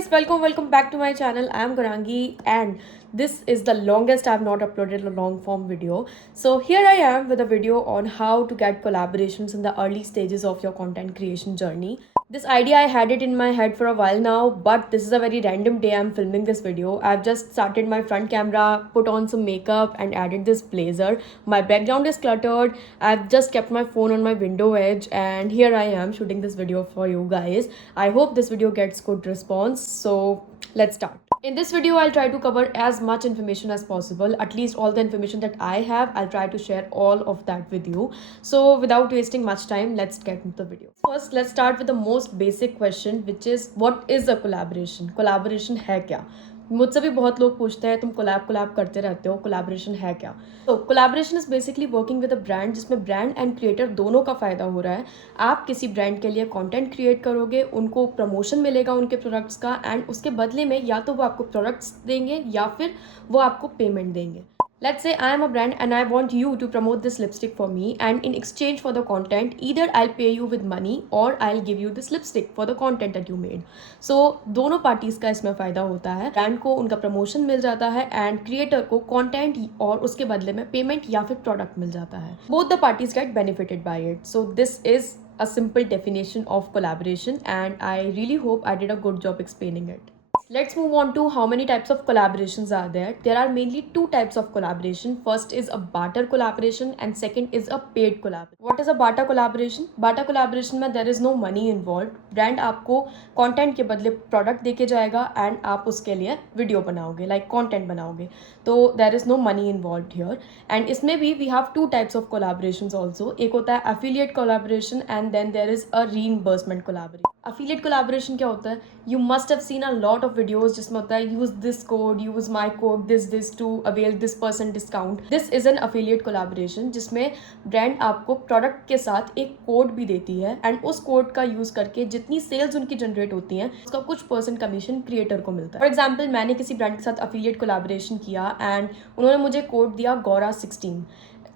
guys, welcome back to my channel. I am Garangi and this is the longest I have not uploaded a long form video. So here I am with a video on how to get collaborations in the early stages of your content creation journey. This idea I had it in my head for a while now, but this is a very random day I'm filming this video. I've just started my front camera, put on some makeup and added this blazer. My background is cluttered. I've just kept my phone on my window edge and here I am shooting this video for you guys. I hope this video gets good response. So let's start. In this video, I'll try to cover as much information as possible, at least all the information that I have. I'll try to share all of that with you. So without wasting much time, let's get into the video. First, let's start with the most basic question, which is what is a collaboration? Collaboration है क्या? मुझसे भी बहुत लोग पूछते हैं तुम collab करते रहते हो, कोलैबोरेशन है क्या? तो collaboration is basically working with a brand जिसमें ब्रांड एंड क्रिएटर दोनों का फ़ायदा हो रहा है. आप किसी ब्रांड के लिए कंटेंट क्रिएट करोगे, उनको प्रमोशन मिलेगा उनके प्रोडक्ट्स का एंड उसके बदले में या तो वो आपको प्रोडक्ट्स देंगे या फिर वो आपको पेमेंट देंगे. Let's say I am a brand and I want you to promote this lipstick for me, and in exchange for the content either I'll pay you with money or I'll give you this lipstick for the content that you made. So दोनों parties का इसमें फ़ायदा होता है. Brand को उनका promotion मिल जाता है एंड क्रिएटर को कंटेंट और उसके बदले में पेमेंट या फिर प्रोडक्ट मिल जाता है. Both the parties get benefited by it. So this is a simple definition of collaboration and I really hope I did a good job explaining it. Let's move on to how many types of collaborations are there. There are mainly two types of collaboration. First is a barter collaboration and second is a paid collaboration. What is a barter collaboration? Barter collaboration में there is no money involved. Brand आपको content के बदले product देके जाएगा and आप उसके लिए video बनाओगे, like content बनाओगे. तो there is no money involved here. And इसमें भी we have two types of collaborations also. एक होता है affiliate collaboration and then there is a reimbursement collaboration. Affiliate collaboration क्या होता है? You must have seen a lot of videos जिसमें होता है use this code, use my code, this to avail this % discount. This is an affiliate collaboration जिसमें brand आपको product के साथ एक कोड भी देती है एंड उस कोड का यूज़ करके जितनी सेल्स उनकी जनरेट होती हैं उसका कुछ % कमीशन क्रिएटर को मिलता है. फॉर एग्जाम्पल मैंने किसी ब्रांड के साथ affiliate कोलैबोरेशन किया एंड उन्होंने मुझे कोड दिया GORA16.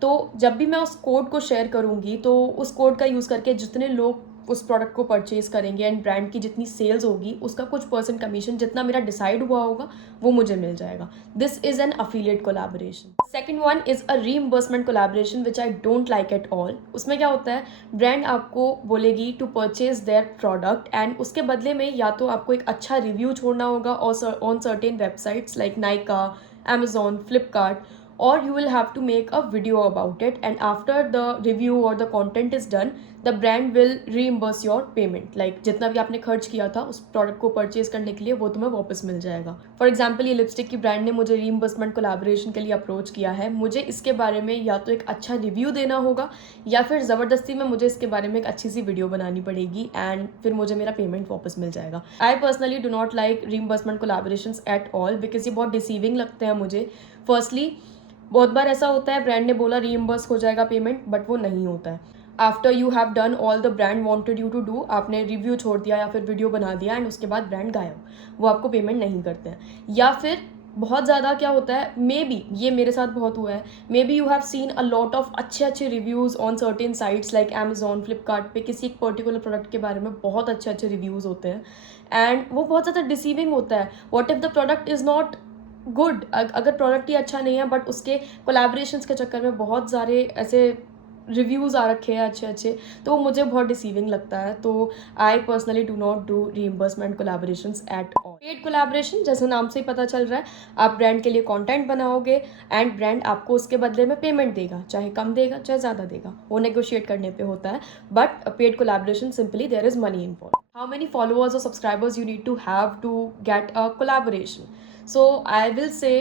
तो जब भी मैं उस कोड को शेयर करूँगी तो उस कोड का यूज़ करके जितने लोग उस प्रोडक्ट को परचेज करेंगे एंड ब्रांड की जितनी सेल्स होगी उसका कुछ % कमीशन जितना मेरा डिसाइड हुआ होगा वो मुझे मिल जाएगा. This is an affiliate collaboration. Second one is a reimbursement collaboration which I don't like at all. उसमें क्या होता है, ब्रांड आपको बोलेगी to purchase their product and उसके बदले में या तो आपको एक अच्छा रिव्यू छोड़ना होगा on certain websites like Nykaa, Amazon, Flipkart, or you will have to make a video about it and after the review or the content is done the brand will reimburse your payment. like जितना भी आपने खर्च किया था उस product को purchase करने के लिए वो तुम्हें वापस मिल जाएगा. फॉर एग्जाम्पल ये लिपस्टिक की ब्रांड ने मुझे रीइंबर्समेंट कोलैबोरेशन के लिए अप्रोच किया है. मुझे इसके बारे में या तो एक अच्छा रिव्यू देना होगा या फिर ज़बरदस्ती में मुझे इसके बारे में एक अच्छी सी वीडियो बनानी पड़ेगी एंड फिर मुझे मेरा पेमेंट वापस मिल जाएगा. I personally do not like reimbursement collaborations at all because ये बहुत डिसीविंग लगते हैं मुझे. फर्स्टली बहुत बार ऐसा होता है ब्रांड ने बोला रीइंबर्स हो जाएगा पेमेंट बट वो नहीं होता है. After you have done all the brand wanted you to do, आपने रिव्यू छोड़ दिया या फिर वीडियो बना दिया एंड उसके बाद ब्रांड गायब, वो आपको पेमेंट नहीं करते हैं. या फिर बहुत ज़्यादा क्या होता है, मे बी ये मेरे साथ बहुत हुआ है, maybe you have seen a lot of अच्छे reviews on certain sites like Amazon, Flipkart पे किसी एक पर्टिकुलर प्रोडक्ट के बारे में बहुत अच्छे रिव्यूज़ होते हैं एंड वो बहुत ज़्यादा डिसीविंग होता है. What if the product is not good, अगर प्रोडक्ट ही अच्छा नहीं है बट उसके कोलैबोरेशंस के चक्कर में बहुत सारे ऐसे रिव्यूज़ आ रखे हैं अच्छे तो मुझे बहुत डिसीविंग लगता है. तो I personally do not do reimbursement collaborations at all. Paid collaboration जैसे नाम से ही पता चल रहा है, आप ब्रांड के लिए कंटेंट बनाओगे एंड ब्रांड आपको उसके बदले में पेमेंट देगा, चाहे कम देगा चाहे ज़्यादा देगा, वो नेगोशिएट करने पे होता है. But paid collaboration simply there is money involve. How many followers or subscribers you need to have to get a collaboration? So I will say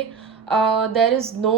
there is no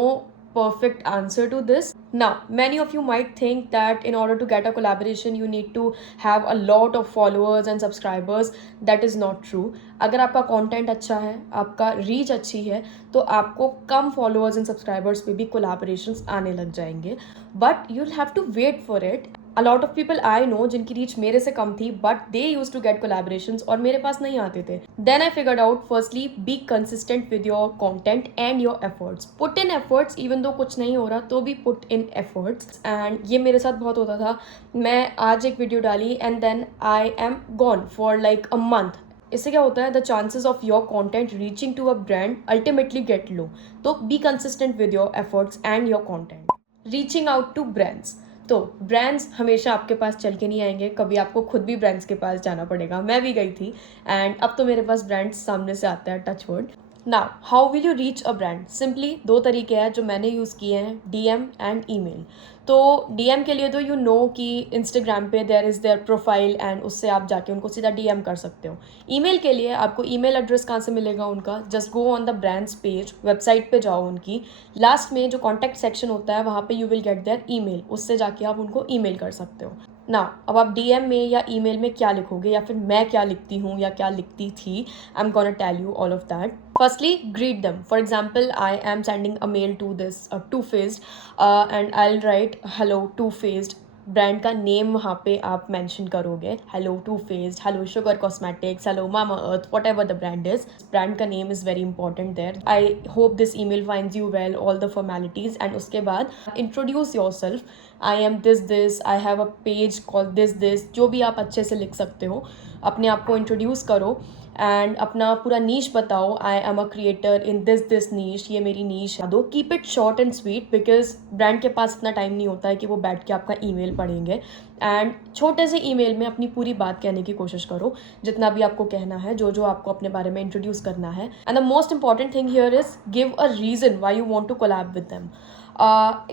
perfect answer to this. Now, many of you might think that in order to get a collaboration, you need to have a lot of followers and subscribers. That is not true. अगर आपका content अच्छा है, आपका reach अच्छी है, तो आपको कम followers and subscribers पे भी collaborations आने लग जाएंगे. But you'll have to wait for it. A lot of people I know जिनकी रीच मेरे से कम थी but they used to get collaborations और मेरे पास नहीं आते थे. Then I figured out firstly be consistent with your content and your efforts. Put in efforts even though कुछ नहीं हो रहा तो भी put in efforts. And ये मेरे साथ बहुत होता था. मैं आज एक वीडियो डाली and then I am gone for like a month. इससे क्या होता है, the chances of your content reaching to a brand ultimately get low. तो be consistent with your efforts and your content. Reaching out to brands. तो brands हमेशा आपके पास चल के नहीं आएंगे, कभी आपको खुद भी ब्रांड्स के पास जाना पड़ेगा. मैं भी गई थी एंड अब तो मेरे पास ब्रांड्स सामने से आते हैं, touch word. Now how will you reach a brand? Simply दो तरीके हैं जो मैंने यूज़ किए हैं, डीएम एंड ईमेल. तो डीएम के लिए तो यू नो कि इंस्टाग्राम पे there is their profile and उससे आप जाके उनको सीधा डीएम कर सकते हो. ईमेल के लिए आपको ईमेल एड्रेस कहाँ से मिलेगा उनका? Just go on the brands page, website पे जाओ उनकी, लास्ट में जो कॉन्टैक्ट सेक्शन होता है वहाँ पे you will get there email, उससे जाके आप उनको ईमेल कर सकते हो ना. अब आप डीएम में या ईमेल में क्या लिखोगे या फिर मैं क्या लिखती हूँ या क्या लिखती थी, I am gonna tell you all of that. Firstly, greet them. For example, I am sending a mail to this Too Faced and I'll write hello Too Faced. Brand का नेम वहाँ पे आप मेंशन करोगे, hello Too Faced, hello Sugar Cosmetics, hello Mamaearth, whatever the brand is. Brand का name is very important there. I hope this email finds you well, all the formalities. And उसके बाद introduce yourself. I am this, I have a page call this, जो भी आप अच्छे से लिख सकते हो. अपने आप को इंट्रोड्यूस करो एंड अपना पूरा नीश बताओ. I am a creator in this niche, ये मेरी नीश है. दो keep it short and sweet because brand के पास इतना टाइम नहीं होता है कि वो बैठ के आपका ईमेल पढ़ेंगे. एंड छोटे से ईमेल में अपनी पूरी बात कहने की कोशिश करो, जितना भी आपको कहना है, जो आपको अपने बारे में इंट्रोड्यूस करना है. And the most important thing here is give a reason why you want to collab with them.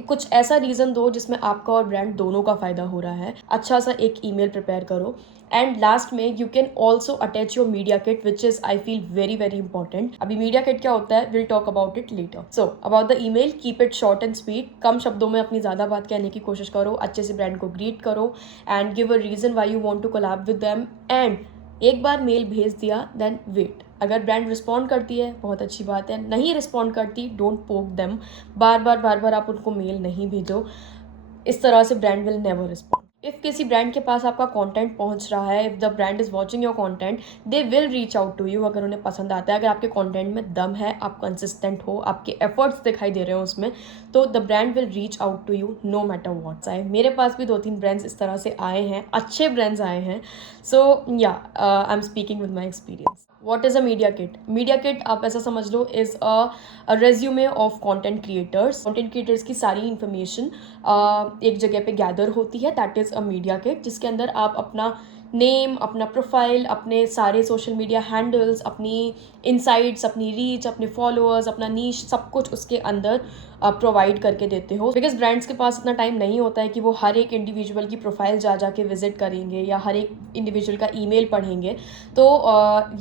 कुछ ऐसा रीज़न दो जिसमें आपका और ब्रांड दोनों का फ़ायदा हो रहा है. अच्छा सा एक ईमेल प्रिपेयर करो. एंड लास्ट में you can also attach your media kit which is I feel very very important. अभी मीडिया किट क्या होता है, will talk about it later. So about the email, keep it short and sweet. कम शब्दों में अपनी ज़्यादा बात कहने की कोशिश करो. अच्छे से ब्रांड को ग्रीट करो and give a reason why you want to collab with them. And एक बार मेल भेज दिया, देन वेट. अगर ब्रांड रिस्पॉन्ड करती है बहुत अच्छी बात है, नहीं रिस्पॉन्ड करती, डोंट पोक देम. बार बार आप उनको मेल नहीं भेजो. इस तरह से brand will never respond. If किसी ब्रांड के पास आपका कंटेंट पहुंच रहा है, if the brand is watching your content, they will reach out to you. अगर उन्हें पसंद आता है, अगर आपके कंटेंट में दम है, आप कंसिस्टेंट हो, आपके एफर्ट्स दिखाई दे रहे हो उसमें, तो the brand will reach out to you no matter what's. आए मेरे पास भी 2-3 ब्रांड्स इस तरह से आए हैं, अच्छे ब्रांड्स आए हैं. So yeah I am speaking with my experience. What is a media kit? Media kit आप ऐसा समझ लो is a resume of content creators. Content creators की सारी इन्फॉर्मेशन एक जगह पे गैदर होती है, that is a media kit, जिसके अंदर आप अपना नेम, अपना प्रोफाइल, अपने सारे सोशल मीडिया हैंडल्स, अपनी इनसाइट्स, अपनी रीच, अपने फॉलोअर्स, अपना नीश, सब कुछ उसके अंदर प्रोवाइड करके देते हो. बिकॉज ब्रांड्स के पास इतना टाइम नहीं होता है कि वो हर एक इंडिविजुअल की प्रोफाइल जा के विजिट करेंगे या हर एक इंडिविजुअल का ईमेल पढ़ेंगे. तो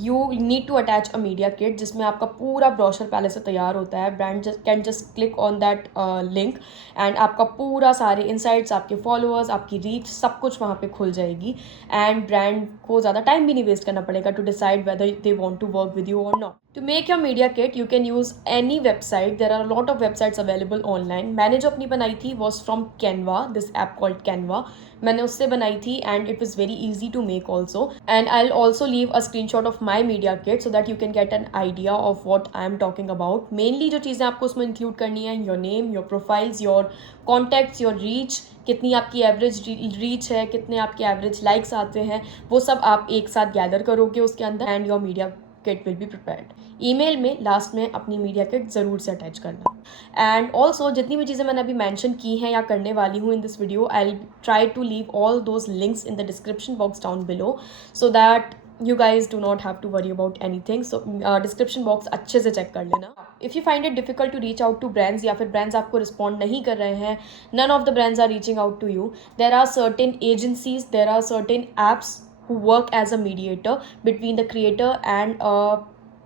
you need to attach a media kit जिसमें आपका पूरा ब्रोशर पहले से तैयार होता है. Brand can just click on that link and आपका पूरा सारे इनसाइट्स, आपके फॉलोअर्स, आपकी रीच, सब कुछ वहाँ पे खुल जाएगी. एंड ब्रांड को ज़्यादा टाइम भी नहीं वेस्ट करना पड़ेगा to decide whether they want to work with you और not. To make your media kit, you can use any website. There are a lot of websites available online. मैंने जो अपनी बनाई थी was from Canva, this app called Canva. मैंने उससे बनाई थी and it was very easy to make also. And I'll also leave a screenshot of my media kit so that you can get an idea of what I am talking about. Mainly जो चीज़ें आपको उसमें include करनी है, your name, your profiles, your contacts, your reach, कितनी आपकी average reach है, कितने आपके एवरेज लाइक्स आते हैं, वो सब आप एक साथ गैदर करोगे उसके अंदर. And your media kit will be prepared. Email में लास्ट में अपनी मीडिया किट ज़रूर से अटैच करना. एंड ऑल्सो जितनी भी चीज़ें मैंने अभी मेंशन की हैं या करने वाली हूँ in this video, I will try to leave all those links in the description box down below so that you guys do not have to worry about anything. So description box अच्छे से check कर लेना. If you find it difficult to reach out to brands या फिर brands आपको respond नहीं कर रहे हैं, none of the brands are reaching out to you, there are certain agencies, there are certain apps who work as a mediator between the creator and a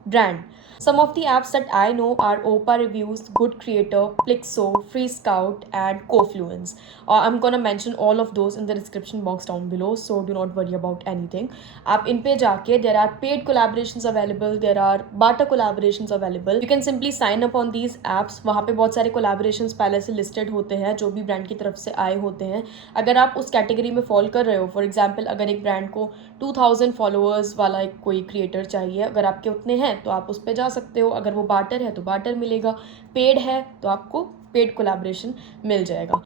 brand. Some of the apps that I know are Opa Reviews, Good Creator, Plixo, Free Scout and Cofluence. I'm gonna mention all of those in the description box down below, so do not worry about anything. आप इन पे जाके there are paid collaborations available, there are barter collaborations available. You can simply sign up on these apps. वहाँ पे बहुत सारे collaborations पहले से listed होते हैं जो भी ब्रांड की तरफ से आए होते हैं. अगर आप उस कैटेगरी में फॉल कर रहे हो, फॉर एग्जाम्पल अगर एक ब्रांड को 2000 फॉलोअर्स वाला एक कोई क्रिएटर चाहिए, अगर आपके उतने हैं तो आप उस पर जा सकते हो. अगर वो बार्टर है तो बार्टर मिलेगा, पेड है तो आपको पेड कोलैबोरेशन मिल जाएगा.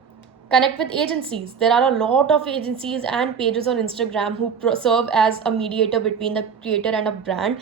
connect with agencies. There are a lot of agencies and pages on Instagram who serve as a mediator between the creator and a brand,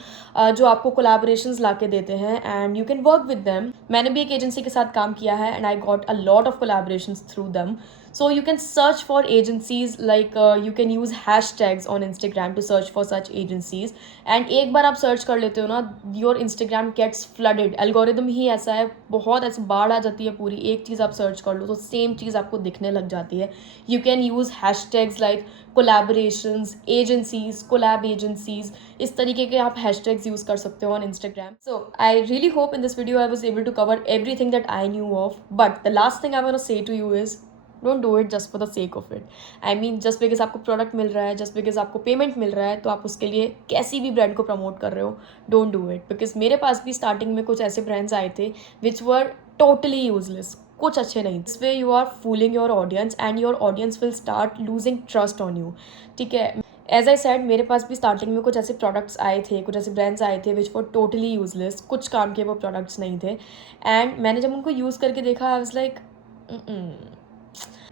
जो आपको collaborations ला के देते हैं and you can work with them. मैंने भी एक agency के साथ काम किया है and I got a lot of collaborations through them. So you can search for agencies, like you can use hashtags on Instagram to search for such agencies. And एक बार आप search कर लेते हो ना, your Instagram gets flooded. Algorithm ही ऐसा है, बहुत ऐसे बाढ़ आ जाती है पूरी, एक चीज़ आप search कर लो तो same चीज़ आपको दिखने लग जाती है. You can use hashtags like collaborations, agencies, collab agencies. इस तरीके के आप hashtags use कर सकते हो on Instagram. So I really hope in this video I was able to cover everything that I knew of. But the last thing I want to say to you is, don't do it just for the sake of it. I mean just because आपको product मिल रहा है, just because आपको payment मिल रहा है, तो आप उसके लिए कैसी भी ब्रांड को प्रमोट कर रहे हो. Don't do it. बिकॉज मेरे पास भी स्टार्टिंग में कुछ ऐसे ब्रांड्स आए थे विच वर टोटली यूजलेस, कुछ अच्छे नहीं. This way you are fooling your audience and your audience will start losing trust on you. ठीक है, एज आई सेड, मेरे पास भी स्टार्टिंग में कुछ ऐसे प्रोडक्ट्स आए थे, कुछ ऐसे ब्रांड्स आए थे विच फॉर टोटली यूजलेस, कुछ काम के वो प्रोडक्ट्स नहीं थे. एंड मैंने जब उनको यूज़ करके देखा, आई वाज लाइक,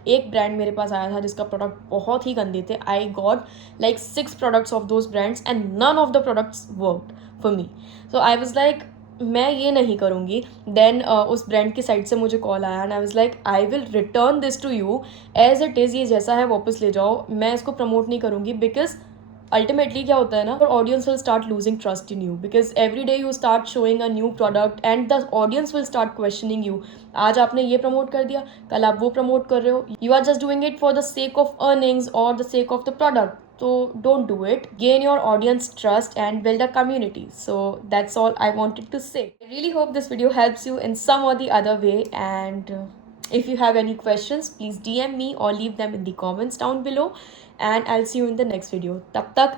एक ब्रांड मेरे पास आया था जिसका प्रोडक्ट बहुत ही गंदे थे. I got like 6 products of those brands and none of the products worked for me. So I was like, मैं ये नहीं करूँगी. देन उस ब्रांड की साइड से मुझे कॉल आया and I was like, I will return this to you as it is. ये जैसा है वापस ले जाओ, मैं इसको प्रमोट नहीं करूँगी. बिकॉज अल्टीमेटली क्या होता है ना, audience will start losing trust in you because every day you start showing a new product and the audience will start questioning you. आज आपने ये प्रमोट कर दिया, कल आप वो प्रमोट कर रहे हो. You are just doing it for the sake of earnings और the sake of the product. So don't do it. Gain your audience trust and build a community. So that's all I wanted to say. I really hope this video helps you in some or the other way. And if you have any questions, please DM me or leave them in the comments down below. And I'll see you in the next video. Tab tak